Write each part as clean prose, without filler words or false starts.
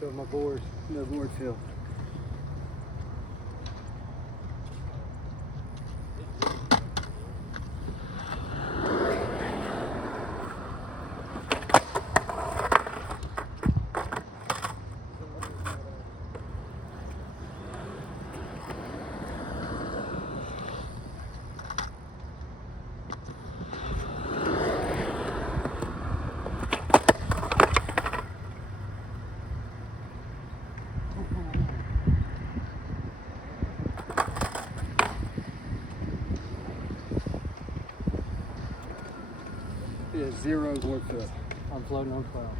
So my board, no board feel. Yeah, 0 board feel. I'm floating on cloud.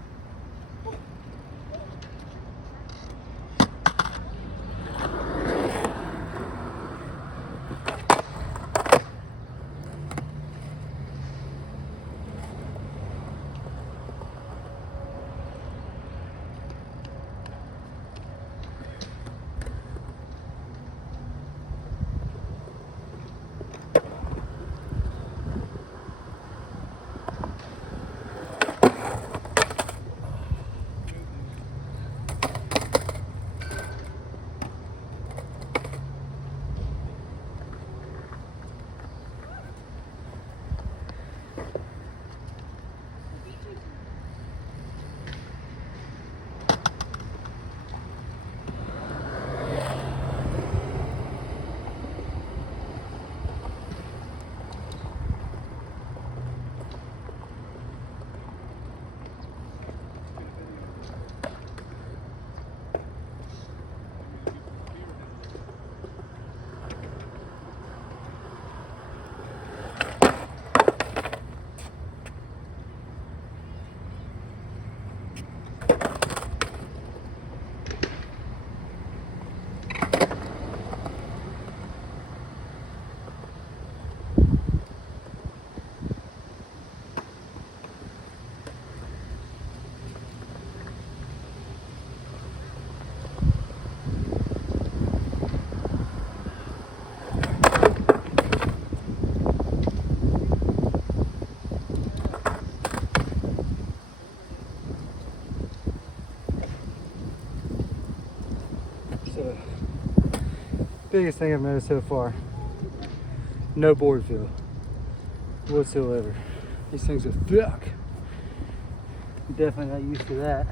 So, biggest thing I've noticed so far, no board feel whatsoever. These things are thick. Definitely not used to that.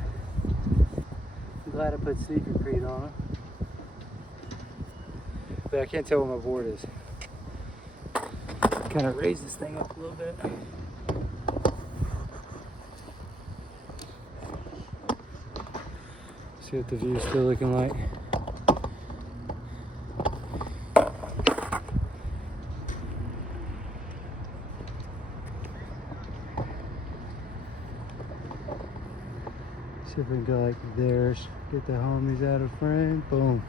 I'm glad I put sneaker crate on them. But I can't tell where my board is. Kind of raise this thing up a little bit. See what the view is still looking like. See if we can go like there, get the homies out of frame, boom.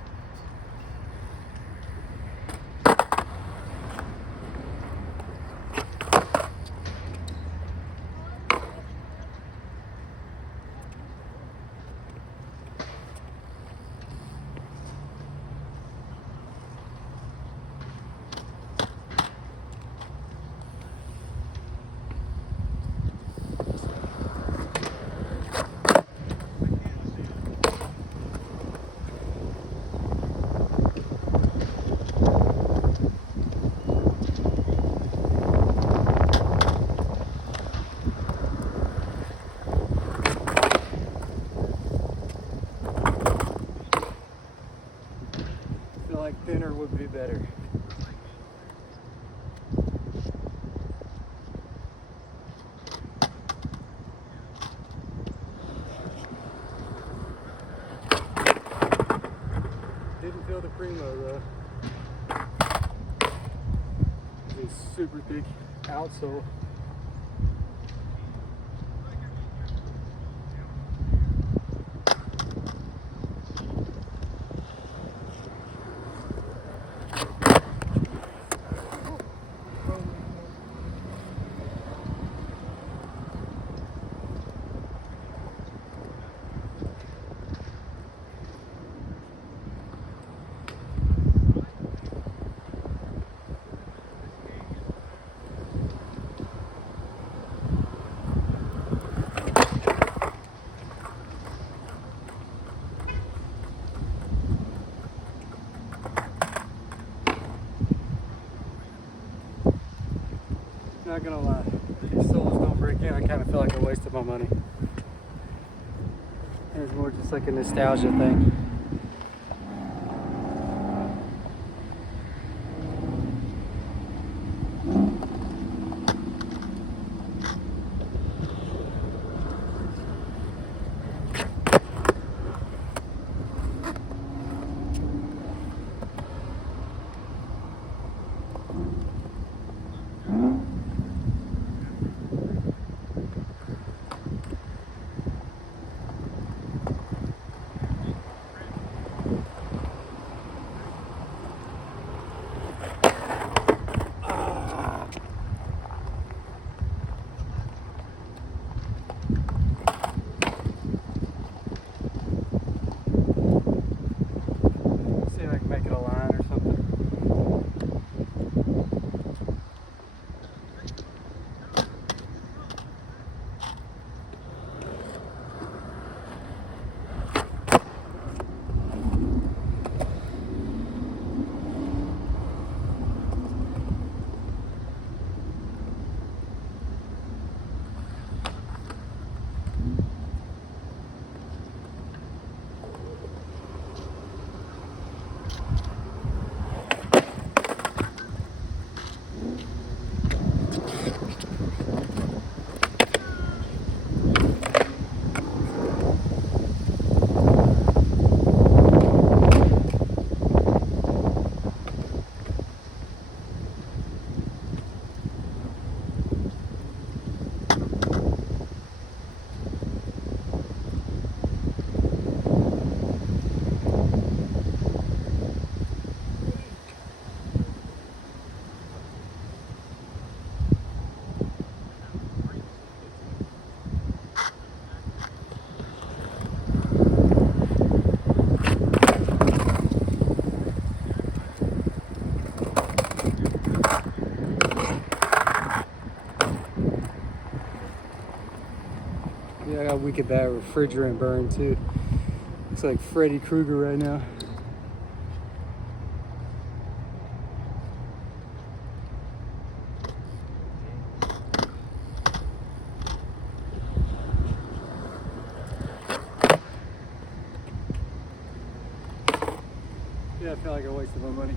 Like thinner would be better. Didn't feel the Primo though. It's super thick outsole. Not gonna lie, these soles don't break in. I kind of feel like I wasted my money. And it's more just like a nostalgia thing. See if I can make it a line or something. Yeah, I got wicked bad refrigerant burn too. Looks like Freddy Krueger right now. Yeah, I feel like I wasted my money.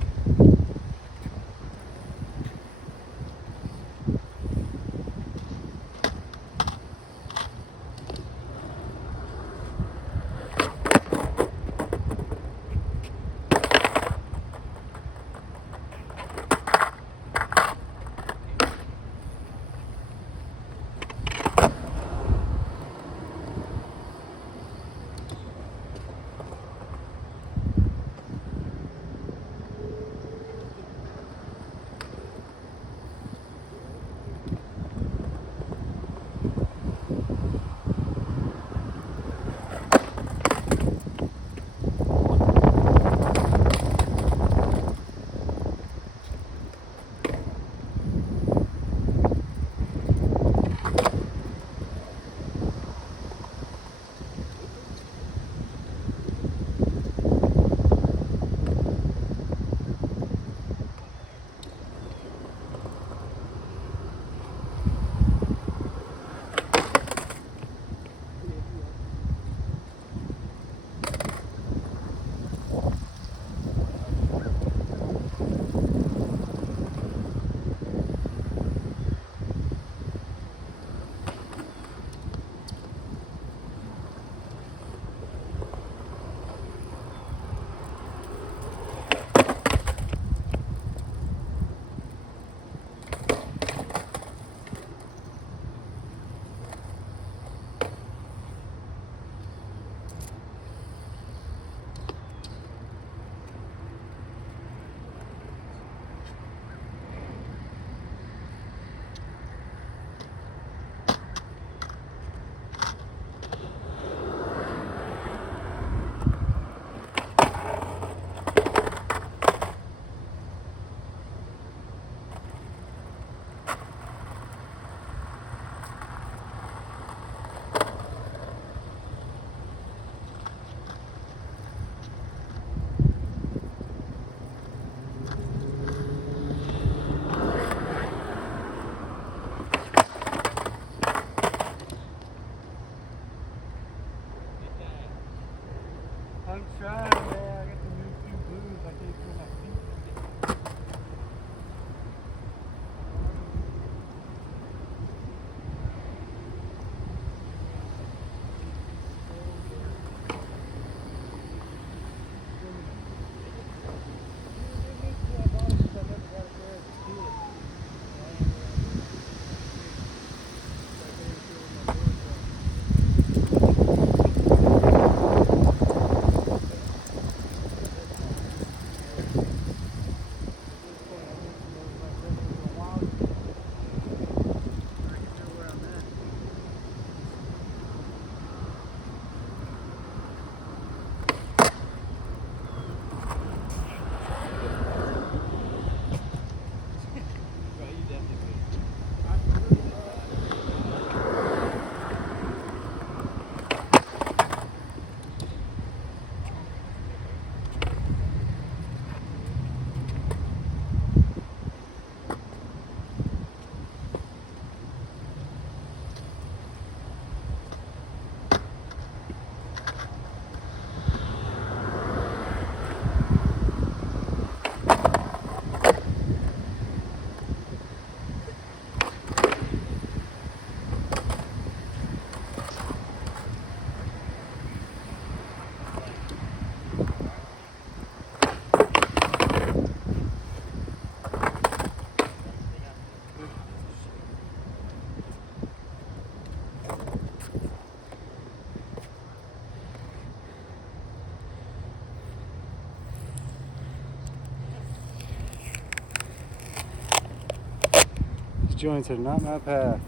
Joints are not my path.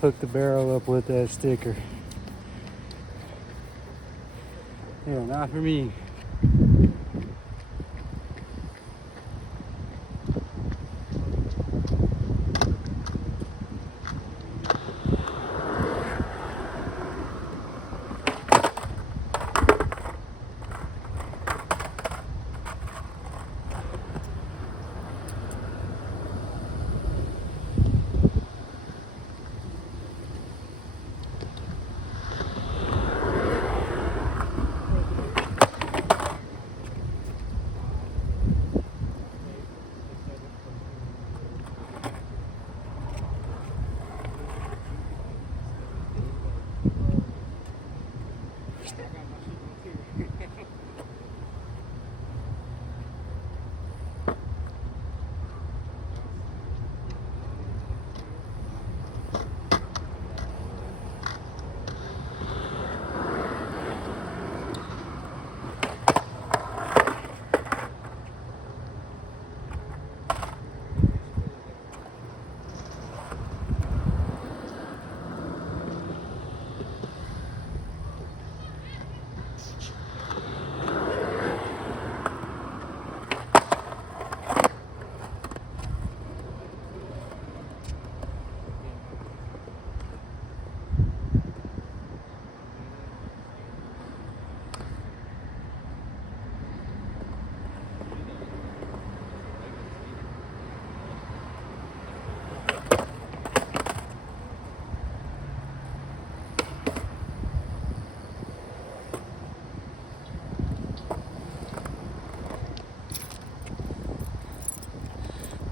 Hook the barrel up with that sticker. Yeah, not for me.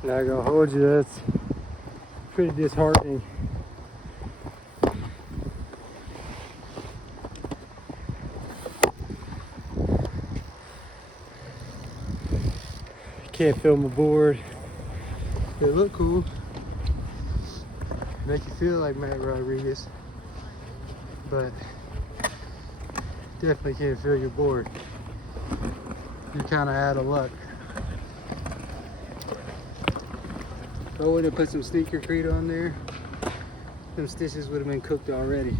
Not gonna hold you, that's pretty disheartening. Can't feel my board. They look cool. Make you feel like Matt Rodriguez, but definitely can't feel your board. You're kind of out of luck. If I would have put some sneakercrete on there, them stitches would have been cooked already.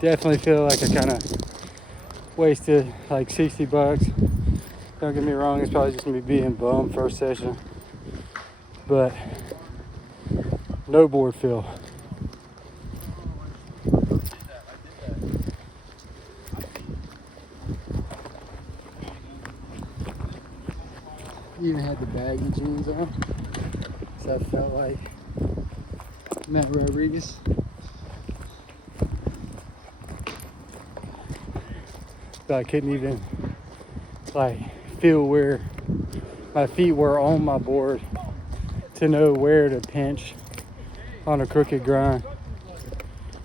Definitely feel like I kind of wasted like 60 bucks. Don't get me wrong, it's probably just me being bummed first session, but no board feel. Even had the baggy jeans on, so I felt like Matt Rodriguez. but I couldn't even like feel where my feet were on my board to know where to pinch on a crooked grind,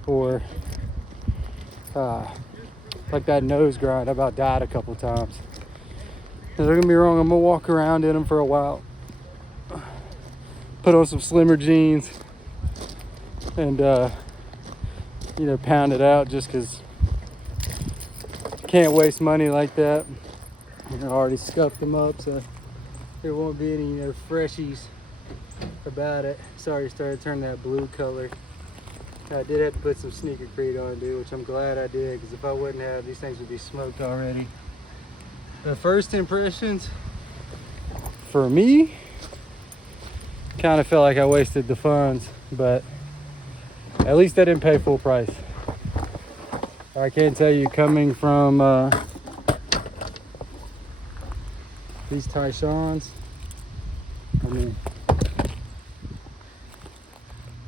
or like that nose grind. I about died a couple times. Don't get me wrong, I'm gonna walk around in them for a while, put on some slimmer jeans, and you know, pound it out, just because you can't waste money like that. I already scuffed them up, so there won't be any, you know, freshies about it. Sorry, started turning that blue color. I did have to put some sneakercrete on, dude, which I'm glad I did, because if I wouldn't have, these things would be smoked already. The first impressions for me, kind of felt like I wasted the funds, but at least I didn't pay full price. I can tell you, coming from these Tyshawn's, I mean,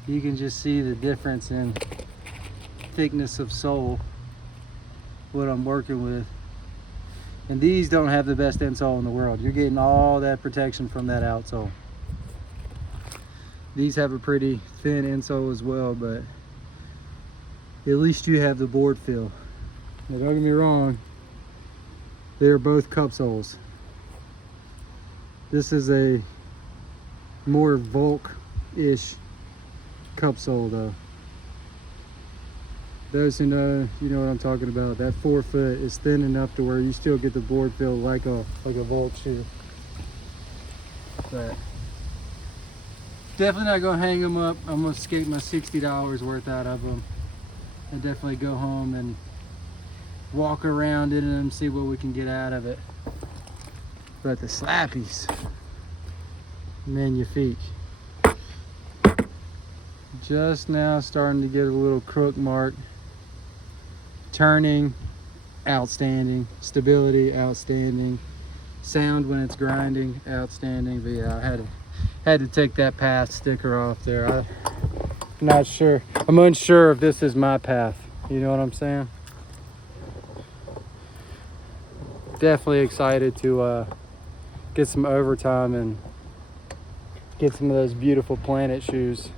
you can just see the difference in thickness of sole, what I'm working with. And these don't have the best insole in the world. You're getting all that protection from that outsole. These have a pretty thin insole as well, but at least you have the board feel. Now, don't get me wrong, they're both cup soles. This is a more Volk-ish cup sole though. Those who know, you know what I'm talking about. That forefoot is thin enough to where you still get the board feel like a Volk shoe. But definitely not gonna hang them up. I'm gonna skate my $60 worth out of them, and definitely go home and walk around in them, see what we can get out of it. But the slappies, magnifique. Just now starting to get a little crook mark. Turning, outstanding. Stability, outstanding. Sound when it's grinding, outstanding. But yeah, I had to take that path sticker off there. I'm not sure. I'm unsure if this is my path. You know what I'm saying? Definitely excited to get some overtime and get some of those beautiful Planet shoes.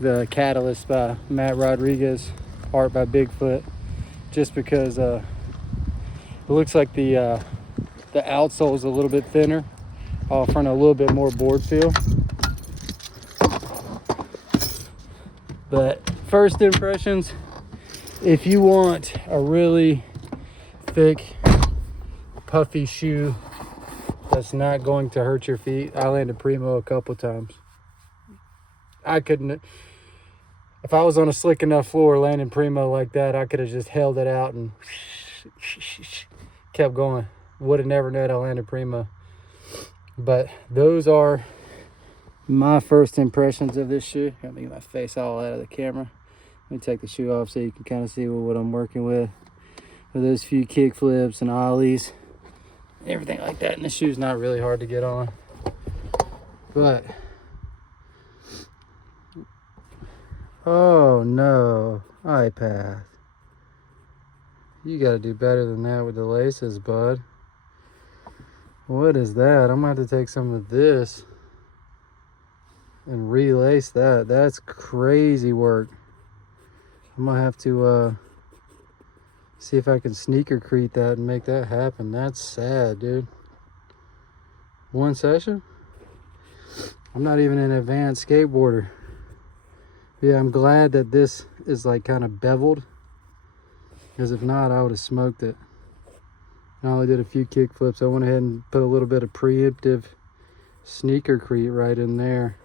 The Catalyst by Matt Rodriguez, art by Bigfoot. Just because it looks like the outsole is a little bit thinner, offering a little bit more board feel. But first impressions, if you want a really thick, puffy shoe that's not going to hurt your feet, I landed Primo a couple times. I couldn't, if I was on a slick enough floor landing Primo like that, I could have just held it out and kept going. Would have never known I landed Primo. But those are my first impressions of this shoe. Got me my face all out of the camera. Let me take the shoe off so you can kind of see what I'm working with those few kick flips and ollies, everything like that. And the shoe's not really hard to get on. But oh no, IPATH. You gotta do better than that with the laces, bud. What is that? I'm gonna have to take some of this and relace that. That's crazy work. I'm gonna have to see if I can sneakercrete that and make that happen. That's sad, dude. One session? I'm not even an advanced skateboarder. Yeah, I'm glad that this is like kind of beveled, because if not, I would have smoked it. I only did a few kick flips. I went ahead and put a little bit of preemptive sneakercrete right in there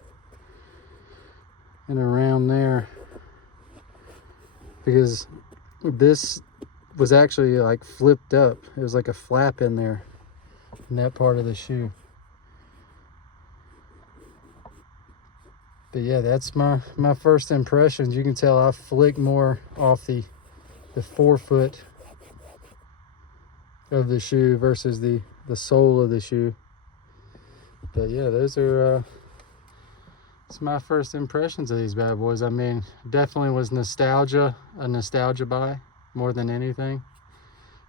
and around there, because this was actually like flipped up. It was like a flap in there in that part of the shoe. But yeah, that's my first impressions. You can tell I flicked more off the forefoot of the shoe versus the sole of the shoe. But yeah, those are it's my first impressions of these bad boys. I mean, definitely was a nostalgia buy more than anything.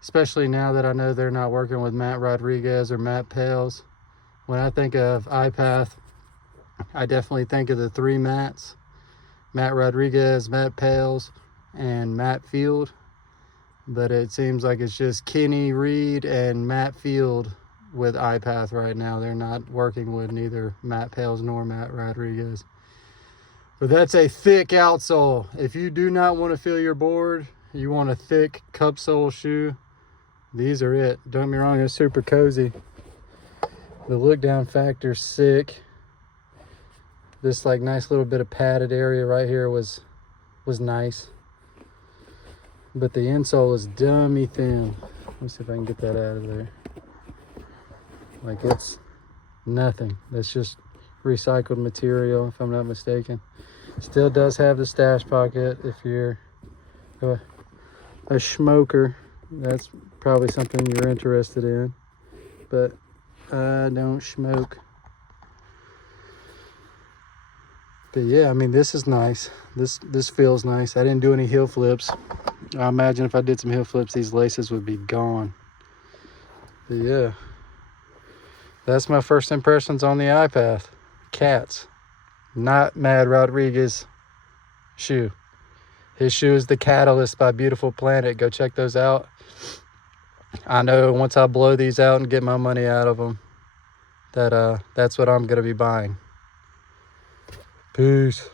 especially now that I know they're not working with Matt Rodriguez or Matt Pales. When I think of IPATH, I definitely think of the three Matts: Matt Rodriguez, Matt Pales, and Matt Field. But it seems like it's just Kenny Reed and Matt Field with IPATH right now. They're not working with neither Matt Pales nor Matt Rodriguez. But that's a thick outsole. If you do not want to fill your board, you want a thick cup sole shoe, these are it. Don't get me wrong, it's super cozy. The look down factor's sick. This like nice little bit of padded area right here was nice. But the insole is dummy thin. Let me see if I can get that out of there. Like, it's nothing. That's just recycled material, if I'm not mistaken. Still does have the stash pocket if you're a smoker. That's probably something you're interested in. But I don't smoke. But yeah, I mean, this is nice. This feels nice. I didn't do any heel flips. I imagine if I did some heel flips, these laces would be gone. But yeah, that's my first impressions on the IPATH Cats. Not Matt Rodriguez shoe. His shoe is the Catalyst by Beautiful Planet. Go check those out. I know once I blow these out and get my money out of them, that's what I'm gonna be buying. Peace.